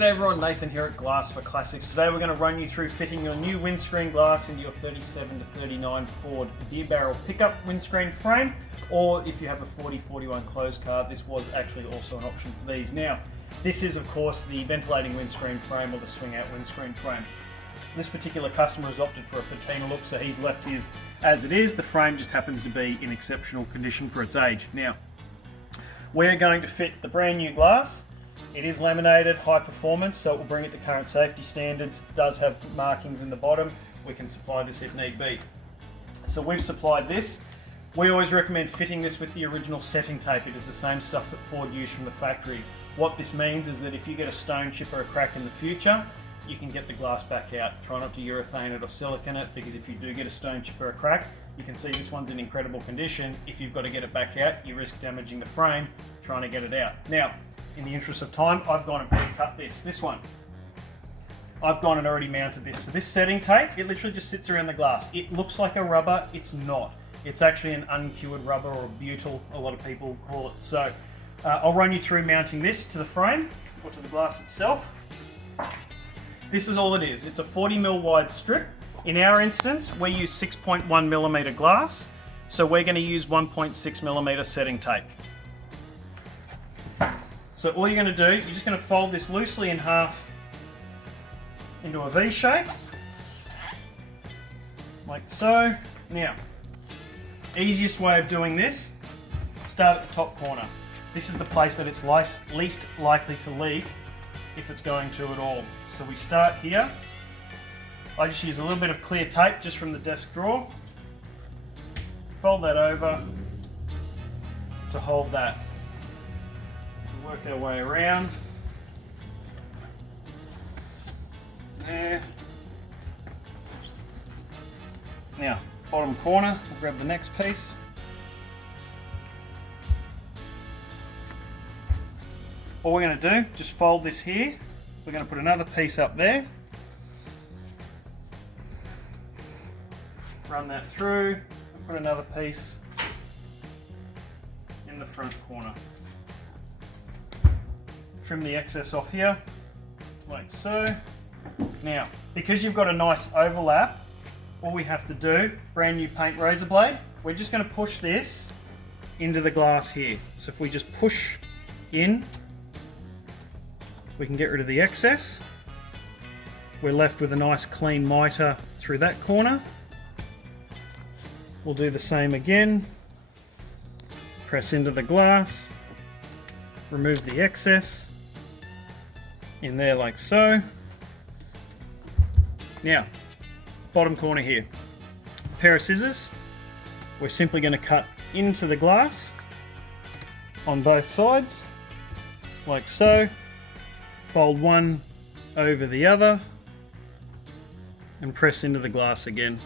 G'day everyone, Nathan here at Glass for Classics. Today we're going to run you through fitting your new windscreen glass into your 37 to 39 Ford beer barrel pickup windscreen frame, or if you have a 4041 closed car, this was actually also an option for these. Now, this is of course the ventilating windscreen frame or the swing out windscreen frame. This particular customer has opted for a patina look, so he's left his as it is. The frame just happens to be in exceptional condition for its age. Now, we're going to fit the brand new glass. It is laminated, high performance, so it will bring it to current safety standards. It does have markings in the bottom. We can supply this if need be. So we've supplied this. We always recommend fitting this with the original setting tape. It is the same stuff that Ford used from the factory. What this means is that if you get a stone chip or a crack in the future, you can get the glass back out. Try not to urethane it or silicone it, because if you do get a stone chip or a crack, you can see this one's in incredible condition. If you've got to get it back out, you risk damaging the frame trying to get it out. Now, in the interest of time, I've gone and pre-cut this one. I've gone and already mounted this. So this setting tape, it literally just sits around the glass. It looks like a rubber, it's not. It's actually an uncured rubber, or a butyl, a lot of people call it. So I'll run you through mounting this to the frame or to the glass itself. This is all it is. It's a 40mm wide strip. In our instance, we use 6.1mm glass, so we're going to use 1.6mm setting tape. So all you're going to do, you're just going to fold this loosely in half into a V shape, like so. Now, easiest way of doing this, start at the top corner. This is the place that it's least likely to leak, if it's going to at all. So we start here. I just use a little bit of clear tape just from the desk drawer. Fold that over to hold that. Work our way around. There. Now, bottom corner, we'll grab the next piece. All we're going to do, just fold this here. We're going to put another piece up there. Run that through, and put another piece in the front corner. Trim the excess off here, like so. Now, because you've got a nice overlap, all we have to do, brand new paint razor blade, we're just going to push this into the glass here. So if we just push in, we can get rid of the excess. We're left with a nice clean mitre through that corner. We'll do the same again. Press into the glass, remove the excess in there like so. Now, bottom corner here, pair of scissors. We're simply going to cut into the glass on both sides, like so. Fold one over the other and press into the glass again.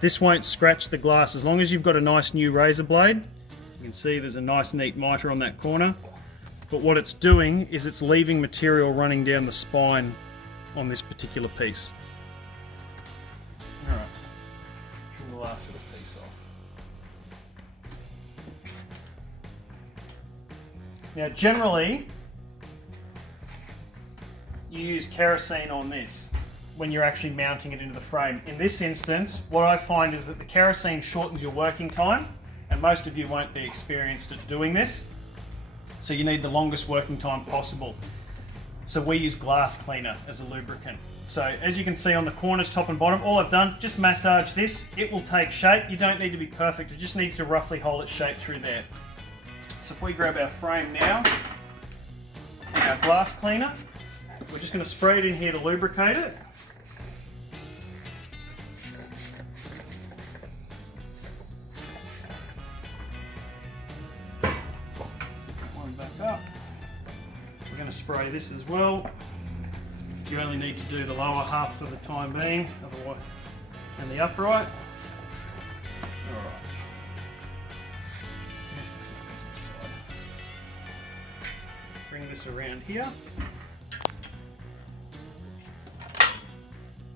This won't scratch the glass as long as you've got a nice new razor blade. You can see there's a nice neat mitre on that corner. But what it's doing is it's leaving material running down the spine on this particular piece. Alright, trim the last little piece off. Now generally, you use kerosene on this when you're actually mounting it into the frame. In this instance, what I find is that the kerosene shortens your working time, and most of you won't be experienced at doing this. So you need the longest working time possible. So we use glass cleaner as a lubricant. So as you can see on the corners, top and bottom, all I've done, just massage this. It will take shape. You don't need to be perfect. It just needs to roughly hold its shape through there. So if we grab our frame now, and our glass cleaner, we're just going to spray it in here to lubricate it. Up. We're going to spray this as well. You only need to do the lower half for the time being, otherwise, and the upright. Alright. Bring this around here.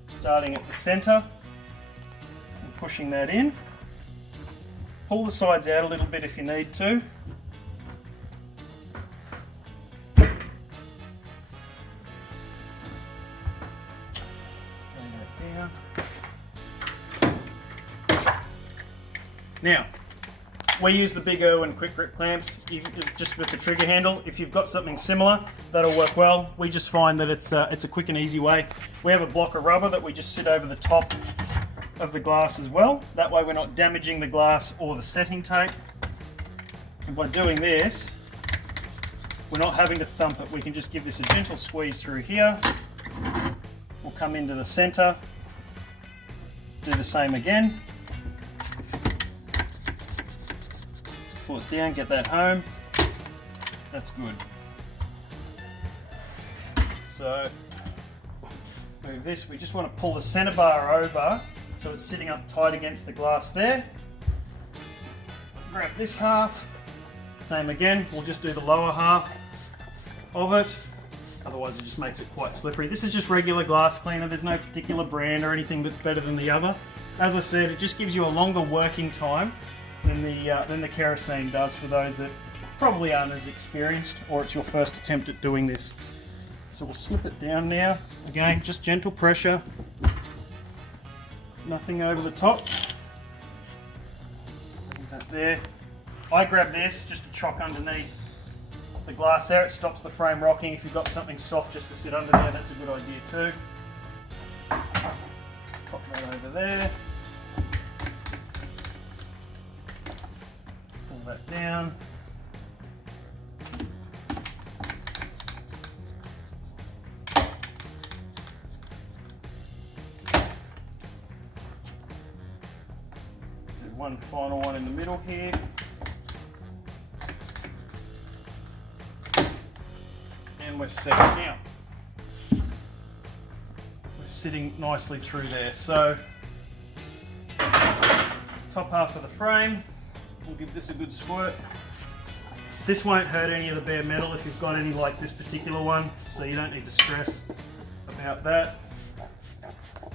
Starting at the centre and pushing that in. Pull the sides out a little bit if you need to. Now, we use the big Irwin quick grip clamps just with the trigger handle. If you've got something similar, that'll work well. We just find that it's a quick and easy way. We have a block of rubber that we just sit over the top of the glass as well. That way we're not damaging the glass or the setting tape. And by doing this, we're not having to thump it. We can just give this a gentle squeeze through here. We'll come into the center, do the same again. Pull it down, get that home. That's good. So, move this. We just want to pull the center bar over so it's sitting up tight against the glass there. Grab this half. Same again, we'll just do the lower half of it. Otherwise it just makes it quite slippery. This is just regular glass cleaner. There's no particular brand or anything that's better than the other. As I said, it just gives you a longer working time than the kerosene does for those that probably aren't as experienced or it's your first attempt at doing this. So we'll slip it down now. Again, just gentle pressure. Nothing over the top. Leave that there. I grab this just to chock underneath the glass there. It stops the frame rocking. If you've got something soft just to sit under there, that's a good idea too. Pop that over there. Pull that down. Do one final one in the middle here. And we're set now. We're sitting nicely through there. So, top half of the frame, we'll give this a good squirt. This won't hurt any of the bare metal if you've got any like this particular one, so you don't need to stress about that.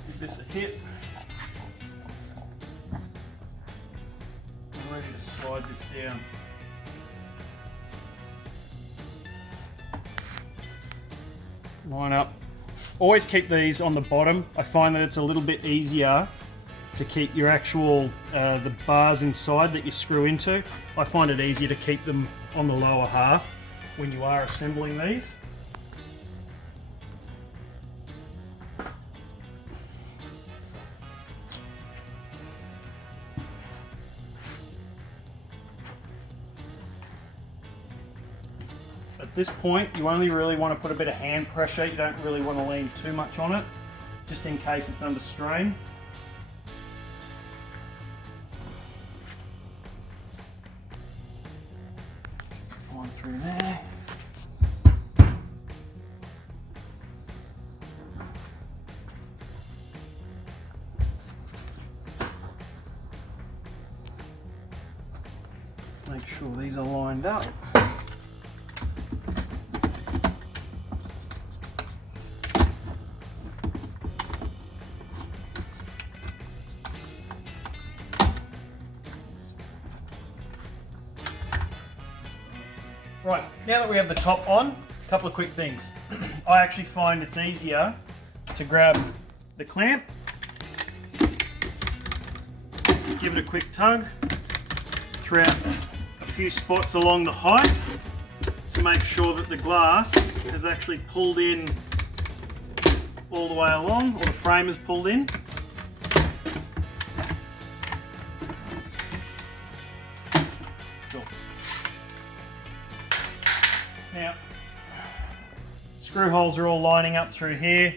Give this a hit. I'm ready to slide this down. Line up. Always keep these on the bottom. I find that it's a little bit easier to keep your actual the bars inside that you screw into. I find it easier to keep them on the lower half when you are assembling these. At this point, you only really want to put a bit of hand pressure. You don't really want to lean too much on it, just in case it's under strain. One through there. Make sure these are lined up. Right, now that we have the top on, a couple of quick things. I actually find it's easier to grab the clamp, give it a quick tug throughout a few spots along the height to make sure that the glass is actually pulled in all the way along, or the frame is pulled in. Now, screw holes are all lining up through here.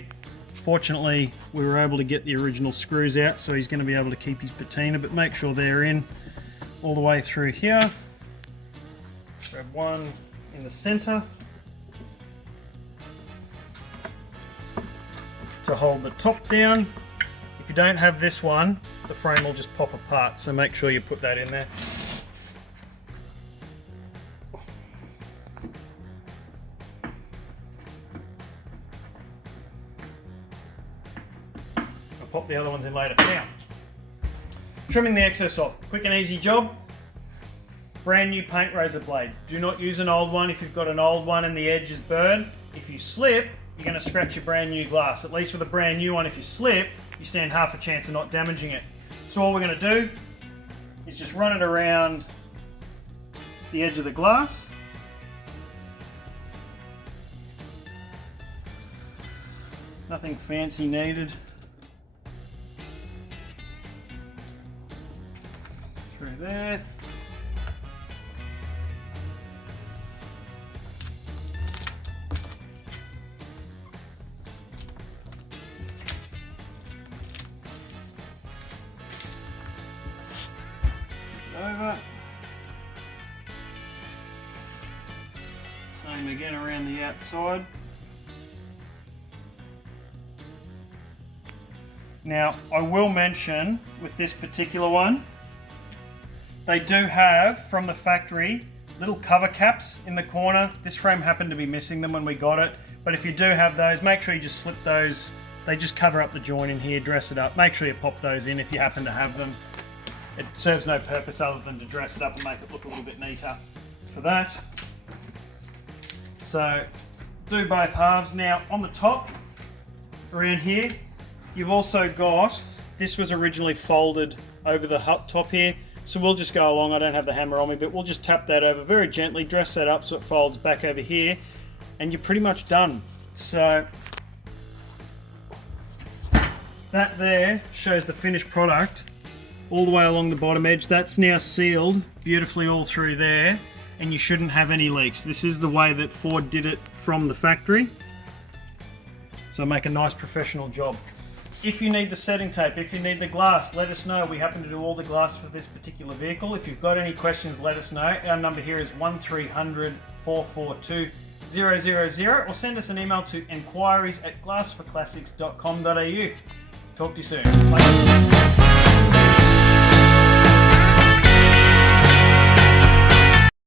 Fortunately, we were able to get the original screws out, so he's going to be able to keep his patina, but make sure they're in all the way through here. Grab one in the center to hold the top down. If you don't have this one, the frame will just pop apart, so make sure you put that in there. Pop the other ones in later. Now, trimming the excess off. Quick and easy job. Brand new paint razor blade. Do not use an old one if you've got an old one and the edge is burned. If you slip, you're going to scratch your brand new glass. At least with a brand new one, if you slip, you stand half a chance of not damaging it. So all we're going to do, is just run it around the edge of the glass. Nothing fancy needed. Through there. Over. Same again around the outside. Now, I will mention with this particular one, they do have from the factory little cover caps in the corner. This frame happened to be missing them when we got it, but if you do have those, make sure you just slip those. They just cover up the joint in here, dress it up. Make sure you pop those in if you happen to have them. It serves no purpose other than to dress it up and make it look a little bit neater for that. So do both halves. Now on the top, around here, you've also got, this was originally folded over the top here, so we'll just go along. I don't have the hammer on me, but we'll just tap that over very gently, dress that up so it folds back over here, and you're pretty much done. So that there shows the finished product all the way along the bottom edge. That's now sealed beautifully all through there, and you shouldn't have any leaks. This is the way that Ford did it from the factory, so make a nice professional job. If you need the setting tape, if you need the glass, let us know. We happen to do all the glass for this particular vehicle. If you've got any questions, let us know. Our number here is 1300 442 000, or send us an email to enquiries@glassforclassics.com.au. Talk to you soon. Bye.